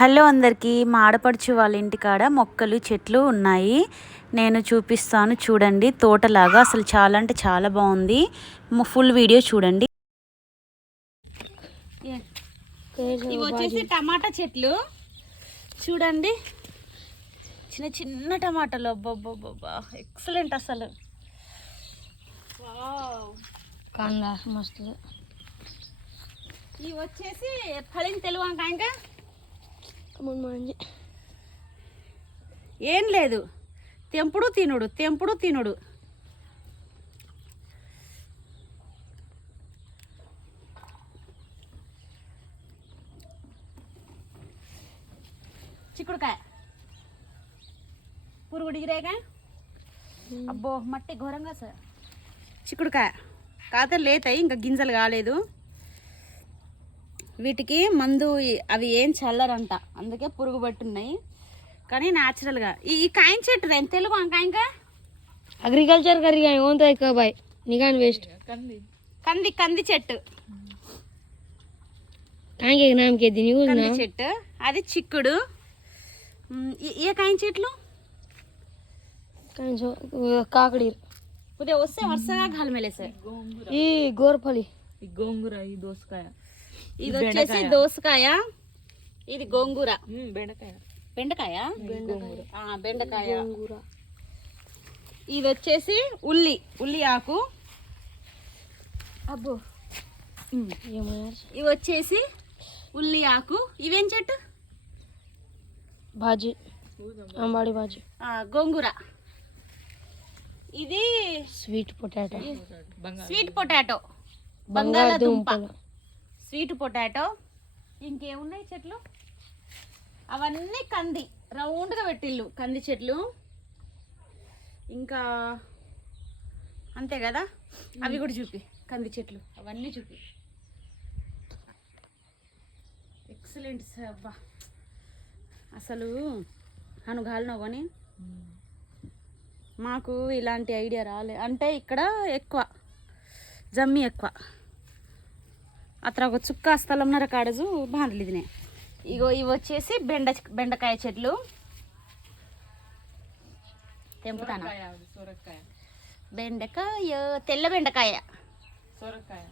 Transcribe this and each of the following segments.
Hello అందరికీ మా ఆడపడుచు వాళ్ళ ఇంటికాడ మొక్కలు చెట్లు ఉన్నాయి. నేను చూపిస్తాను చూడండి తోటలాగా అసలు చాలా అంటే చాలా బాగుంది. ఫుల్ వీడియో చూడండి. ఇవి వచ్చేసి టమాటా చెట్లు. చూడండి. చిన్న చిన్న టమాటాలు. అబ్బబ్బబ్బా ఎక్సలెంట్ అసలు. మస్తు. ఇవి వచ్చేసి ఫలింగ్ తెలుగు వంకాయ ఇంకా. ఏం లేదు. తెంపుడు తినుడు తెంపుడు తినుడు. చిక్కుడుకాయ. పురుగు డిగిరాకాయ అబ్బో మట్టి ఘోరంగా సార్. చిక్కుడుకాయ. కాత లేతాయి ఇంకా గింజలు కాలేదు. వీటికి మందు ఈ- అవి ఏం చల్లరంట. అందుకే పురుగు పట్టున్నాయి. కానీ న్యాచురల్గా ఈ ఈ కాయిన్ చెట్టు ఏం తెలుగు ఇంకా అగ్రికల్చర్ కరీ ఓన్తో బాయ్. నిగాన్ వేస్ట్ కంది. కంది చెట్టు. దిని కంది చెట్టు. అది చిక్కుడు. ఈ- ఏ కాయిన్ చెట్లు? కాకడి ఉదయం వస్తే వరుసగా కాలమేలేసే ఈ గోర్పలి గోంగూర ఈ దోసకాయ. ఇది వచ్చేసి దోసకాయ ఇది గోంగూర. బెండకాయ. బెండకాయ? బెండకాయ. ఇది వచ్చేసి ఉల్లి ఉల్లి ఆకు. అబ్బో. ఇవి వచ్చేసి ఉల్లి ఆకు. ఇవేం చెట్టు? బాజీ. అంబాడి బాజీ. గోంగూర. ఇది స్వీట్ పొటాటో. Sweet potato. బంగాళాదుంప. స్వీట్ పొటాటో ఇంకేమున్నాయి చెట్లు? అవన్నీ కంది రౌండ్గా పెట్టిల్లు కంది చెట్లు. ఇంకా అంతే కదా? అవి కూడా చూపి కంది చెట్లు అవన్నీ చూపి. ఎక్సలెంట్ అబ్బా. అసలు అనుగాలినో కానీ మాకు ఇలాంటి ఐడియా రాలే. అంటే ఇక్కడ ఎక్కువ జమ్మి ఎక్కువ. అത്ര ఒక చుక్క స్థలంన్నర కాడజు ఇదినే. ఇగో ఇవి వచ్చేసి బెండ బెండకాయ చెట్లు. తెంపుతాను? సొరకాయ బెండకాయ తెల్ల బెండకాయ. సొరకాయ.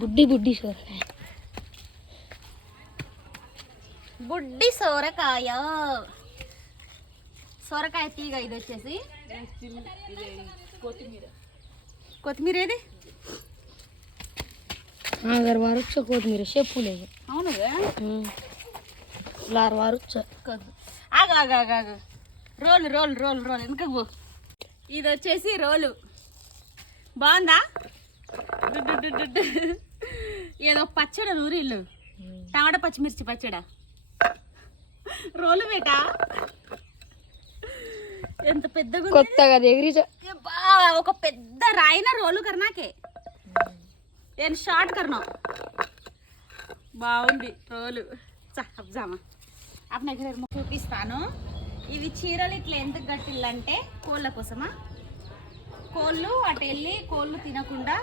బుడ్డి బుడ్డి సార్ బుడ్డి సోరకాయ. సొరకాయ తీగ ఇది వచ్చేసి. కొత్తిమీర. కొత్తిమీర ఏది? అగర్ వారుచ్చ కొత్తిమీర చెప్పులే అవును లార్ వారుచ్చ ఆగు ఆగు ఆగు ఆగు రోలు రోలు రోలు రోలు వెనకకు పో ఇది వచ్చేసి రోలు బాగుందా డు, డు, డు, డు, డు. ఏదో పచ్చడి నూరిల్లు టమాటా పచ్చిమిర్చి పచ్చడ రోలు బేటా ఎంత పెద్దగా ఉంది. కొత్తగా ఎగిరి ఒక పెద్ద రాయిన రోలు కర్నాకే। నేను షార్ట్ కర్నా బాగుంది రోలు. జామా అప్పుడు ఇక్కడ చూపిస్తాను. ఇవి చీరలు ఇట్లా ఎందుకు కట్టిల్లంటే కోళ్ళ కోసమా? కోళ్ళు అటు వెళ్ళి కోళ్ళు తినకుండా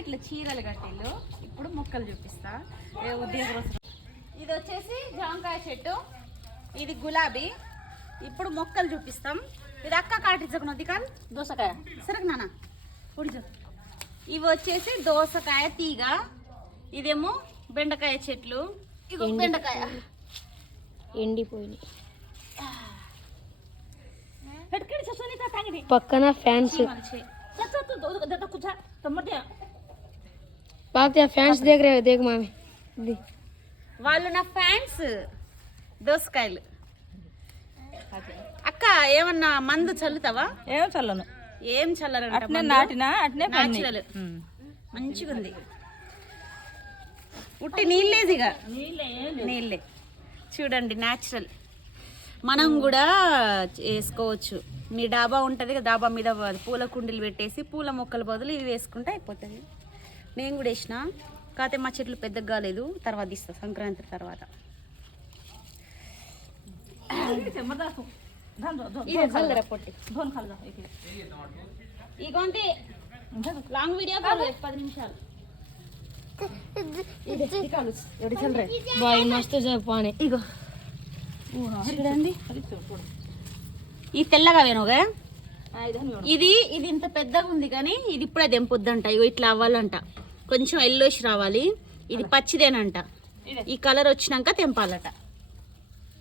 ఇట్లా చీరలు కట్టిల్లు. ఇప్పుడు మొక్కలు చూపిస్తా. ఉద్యోగం ఇది వచ్చేసి జామకాయ చెట్టు. ఇది గులాబీ. ఇప్పుడు మొక్కలు చూపిస్తాం. ఇది అక్క కాటించకున్నది కాదు? దోసకాయ. సరే పొడిచు ఇవి వచ్చేసి దోసకాయ తీగ ఇదేమో బెండకాయ చెట్లు. ఇగో బెండకాయ. ఎండిపోయినాయి పక్కన ఫ్యాన్స్ పాపతే ఫ్యాన్స్ దగ్గర దేగ మామి వాళ్ళు నా ఫ్యాన్స్ దోసకాయలు. అక్క ఏమన్నా మందు చల్లుతావా? ఏం చల్లను. ఏం చల్లరంట అట్నే నాటినా? అట్నే Natural. మంచిగా ఉంది ఉట్టి నీళ్ళేదిగా? నీళ్ళే చూడండి న్యాచురల్. మనం కూడా వేసుకోవచ్చు. మీ డాబా ఉంటుంది కదా డాబా మీద పూల కుండీలు పెట్టేసి పూల మొక్కల బదులు ఇవి వేసుకుంటే అయిపోతుంది. నేను కూడా వేసిన. కాకపోతే మా చెట్లు పెద్దగా కాలేదు. తర్వాత ఇస్తా సంక్రాంతి తర్వాత. ఇగోంటి లాంగ్ వీడియో కాదు పది నిమిషాలు బాయ్ మస్తు సేపు పానే ఇగో చూడండి ఈ తెల్లగా వేణుగా ఇది ఇది ఇంత పెద్దగా ఉంది కానీ ఇది ఇప్పుడే తెంపొద్దంట ఇగో ఇట్లా అవ్వాలంట. కొంచెం ఎల్లోష్ రావాలి. ఇది పచ్చిదేనంట. ఈ కలర్ వచ్చినాక తెంపాలట.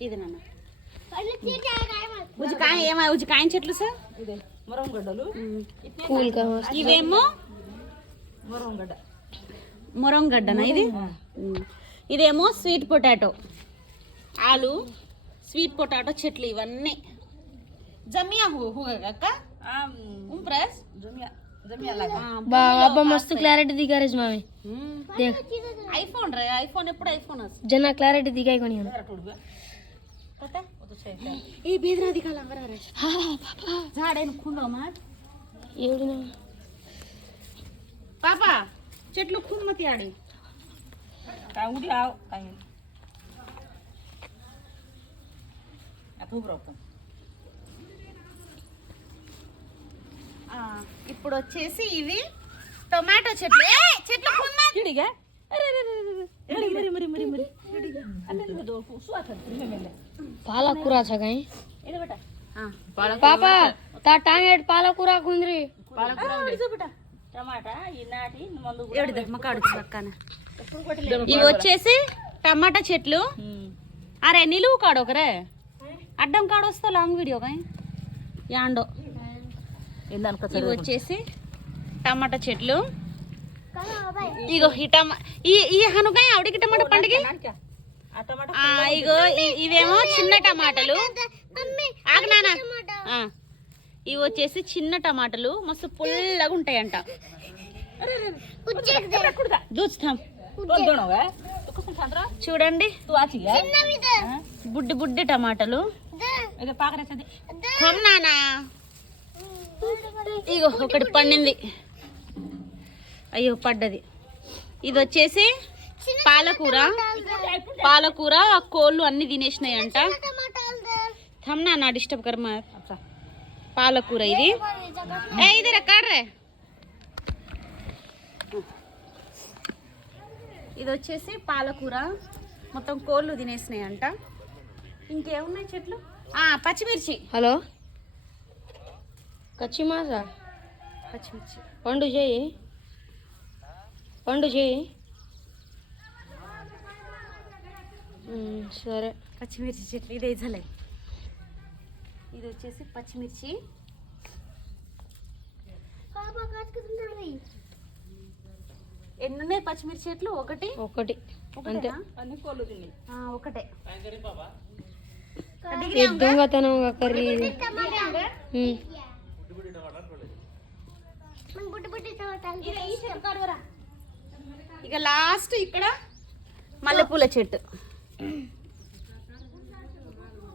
ఇది నాన్న ఉజకాయ ఏమా చెట్లు సార్? ఇదే మొరంగడ్డలు ఇవేమో? మొరంగడ్డ ఇది? ఇదేమో స్వీట్ పొటాటో. ఆలు స్వీట్ పొటాటో చెట్లు ఇవన్నీ. జమియా హోగక్క ఉంప్రస్ జమియా మస్తు క్లారిటీ దిగారు మామి. ఐఫోన్ రే ఐఫోన్ ఎప్పుడు ఐఫోన్ జన క్లారిటీ దిగాయి కొని ए बेदरा दिखाला अंगरा रे हा पापा झाड आहे खुंड मात एवढी ना पापा చెట్లు खुंड आडे काय उडी आव काय आता उभं राहतो ఆ, ఇప్పుడు వచ్చేసి ఇవి టొమాటో చెట్లు ఏ చెట్లు खुंड కిడిగా అరే అరే అరే మరి మరి మరి మరి మరి అల్లె దో సువాత తిరిమెమెల్లె పాలకూర సగం పాప తా టాంగేట్ పాలకూర కుంద్రి. ఇవి వచ్చేసి టమాటా చెట్లు. అరే నిలువు కాడు ఒకరే. అడ్డం కాడు వస్తా లాంగ్ వీడియో కానీ యాండో. ఇవి వచ్చేసి టమాటా చెట్లు. ఇగో ఈ టమా ఈ ఈ హనుకాయ ఆవిడకి టమాటా పండుగ? ఇగో ఇవేమో చిన్న టమాటాలు. ఆగు నాన్న. ఆ, ఇవి వచ్చేసి చిన్న టమాటాలు మస్తు పుల్లగా ఉంటాయంట. చూస్తాం చూడండి. బుడ్డి బుడ్డి టమాటాలు. నానా ఇగో ఒకటి పండింది. అయ్యో పడ్డది. ఇది వచ్చేసి పాలకూర. పాలకూర కోళ్ళు అన్ని తినేసినాయంట. కమ్ నానా డిస్టర్బ్ కర్మ. పాలకూర ఇది. ఏ ఇది రకాడ్రే ఇది వచ్చేసి పాలకూర. మొత్తం కోళ్ళు తినేసినాయంట. ఇంకేమున్నాయి చెట్లు? ఆ, పచ్చిమిర్చి. హలో? కచ్చి మాస పచ్చిమిర్చి. పండు చేయి. పండు చేయి. సరే. పచ్చిమిర్చి చెట్లు ఇదే జలే ఇది వచ్చేసి పచ్చిమిర్చి. ఎన్ని ఉన్నాయి పచ్చిమిర్చి చెట్లు? ఒకటి? ఒకటి. అంతే. ఒకటే. కర్రీ. ఇక లాస్ట్ ఇక్కడ మల్లెపూల చెట్టు.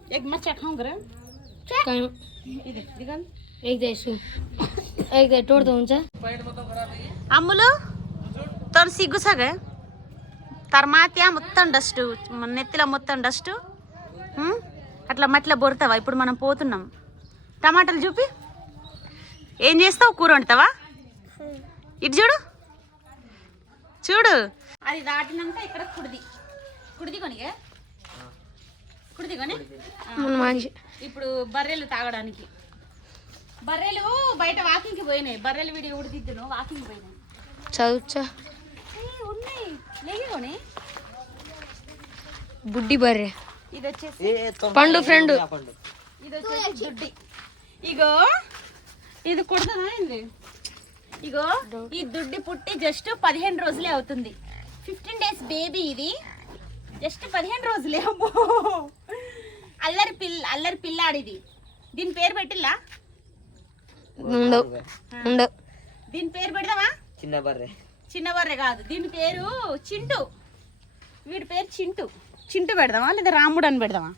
एक खाऊं एक एक दे तोड दो అమ్ములు తను సిగ్గుసగా మొత్తం డస్ట్ నెత్తిలో మొత్తం డస్ట్ అట్లా మట్టిలో బొరుతావా ఇప్పుడు మనం పోతున్నాం టమాటాలు చూపి ఏం చేస్తావు కూర వండుతావా ఇటు చూడు చూడు అది దాటినాక ఇక్కడ కుడిది ఇప్పుడు బర్రెలు తాగడానికి. బర్రెలు బయట వాకింగ్కి పోయినాయి. బర్రెలు వీడియో కూడా దిద్దును. వాకింగ్ పోయినాయి. చదువుచ్చా ఉన్నాయి. బుడ్డి బర్రె. ఇది వచ్చేసి పండు ఫ్రెండ్. ఇది వచ్చేసి దుడ్డి. ఇగో ఇది కుడుతుందా ఏంది? ఇగో ఈ దుడ్డి పుట్టి జస్ట్ పదిహేను రోజులే అవుతుంది. ఫిఫ్టీన్ డేస్ బేబీ ఇది. జస్ట్ పదిహేను రోజులే అమ్మో. అల్లరి పిల్ల అల్లరి పిల్లాడిది దీని పేరు పెట్టిల్లా? దీని పేరు పెడదామా? చిన్న బర్రె. చిన్న బర్రె కాదు. దీని పేరు చింటు. వీడి పేరు చింటు. చింటు పెడదామా? లేదా రాముడు అని పెడదామా?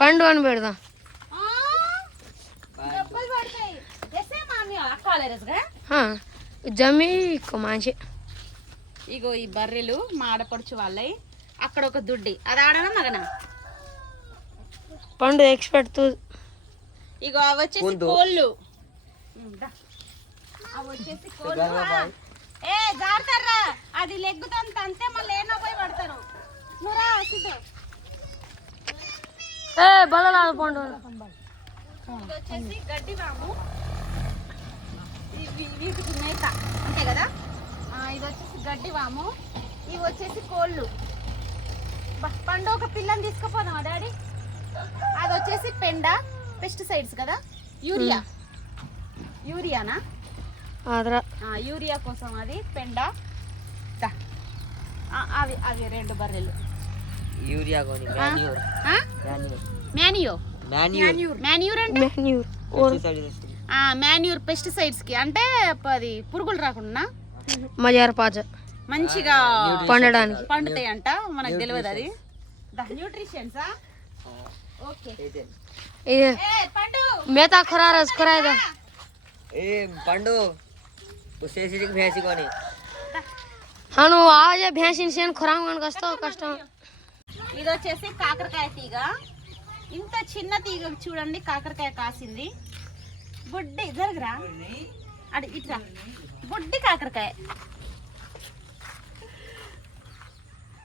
పండు అని పెడదాం. జమ్మి మనిషి ఇగో ఈ బర్రెలు మా ఆడపడుచు వాళ్ళవి అక్కడ ఒక దుడ్డి. అది ఆడనా మగనా? పండు ఎక్స్పర్ట్ తూ ఇగో అవి వచ్చేసి. కోళ్ళు. అవి వచ్చేసి కోళ్ళు. ఏ జాగ్రత్త అది లెగ్గుతో అంతే మళ్ళీ ఏనో పోయి పడతారు. నువ్వు రా సిద్ధు. ఏ బలరాదు పండు. ఇది వచ్చేసి గడ్డి వాము. ఇవి- వీటికి మేత అంతే కదా? గడ్డి వాము. ఇవి వచ్చేసి కోళ్ళు. బా, పండు ఒక పిల్లని తీసుకుపోదామా డాడీ? అది వచ్చేసి పెండ పెస్టిసైడ్స్ కదా? యూరియా. యూరియానా? యూరియా కోసం అది పెండ. అవి అవి రెండు బర్రెలు. Urea manure? Manure. Manure manure. Manure. Manure? Manure. పెస్టిసైడ్స్కి అంటే అది పురుగులు రాకుండా మజార్ పాచ మంచిగా పండడానికి. పండుతాయి అంట మనకు తెలియదు అది. Nutritions okay. ఇది. ఏ పండు! మేతా ఖురారస్ ఖురాయిదా ఏ పండు? ఉసేసి భేసి కొని హను ఆజే భేసిన్ సేన్ ఖురాం గన్ కష్టం కష్టం. ఇది వచ్చేసి కాకరకాయ తీగ. ఇంత చిన్న తీగ చూడండి కాకరకాయ కాసింది. బుడ్డి జరగరా? అడి ఇట్రా బుడ్డి కాకరకాయ జిసక కాకరకాయలు అంతే ఆ, ముందు ఇది వచ్చేసి ఇది దీని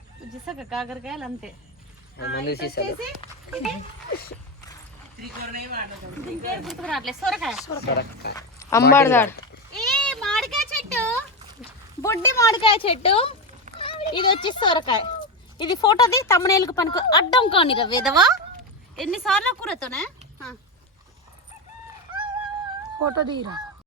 పేరు గుర్తుకు సొరకాయ. సొరకాయ. అంబార్దాడ్ ఏ మామిడికాయ చెట్టు. బొడ్డి మామిడికాయ చెట్టు. ఇది వచ్చి సొరకాయ. ఇది ఫోటోది తమ్మనేలకు పనికి అడ్డం కానిరా విధవా? ఎన్నిసార్లు కూరతోనే. ఫోటో దిగిరా